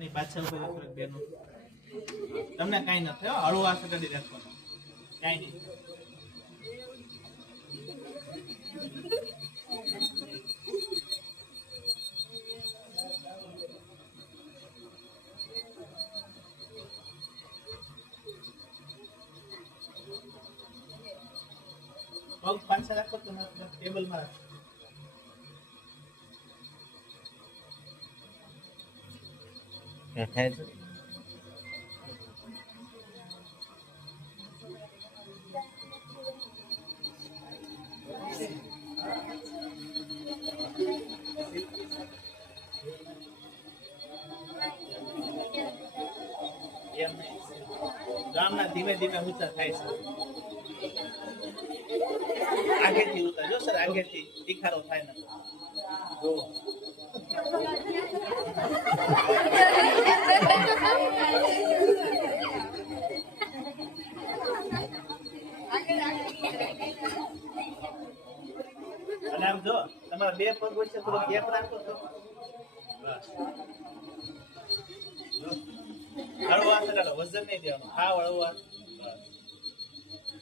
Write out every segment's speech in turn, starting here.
નહીં પાછળ ઉપર થોડીક બેનો. તમને કાંઈ ન થયો હળવો હાથ અડાડી રાખવાનો. કાંઈ નહીં. પગ પાછળ રાખો તો ટેબલમાં રાખો. થાય છે. ગામના ધીમે ધીમે ઊંચા થાય છે. આગેથી ઊંચા. જો સર, આગેથી તીખારો થાય ને. જો અને આમ જો તમારા બે પગ વચ્ચે થોડો ગેપ રાખો તો. હળવો હાથ અડાડો, વજન નહીં દેવાનું. હા હળવો હાથ.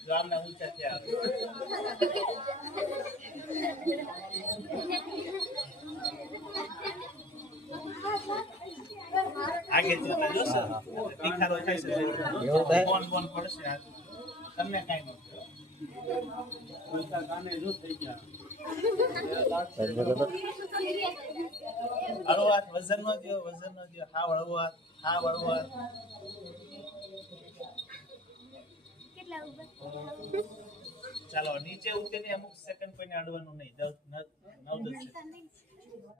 જો આમના ઊંચા થયા આગે જતા. જો સર તીખારો થાય છે. કોણ કોણ પડશે. આ? તમને કાંઈ ન હળવો હાથ વજન નો દ્યો વજન નો દ્યો. હા હળવો હા હળવો ચાલો નીચે ઉતરીને અમુક સેકન્ડ કોઈને અડવાનું નહીં. નવ દસ સેકન્ડ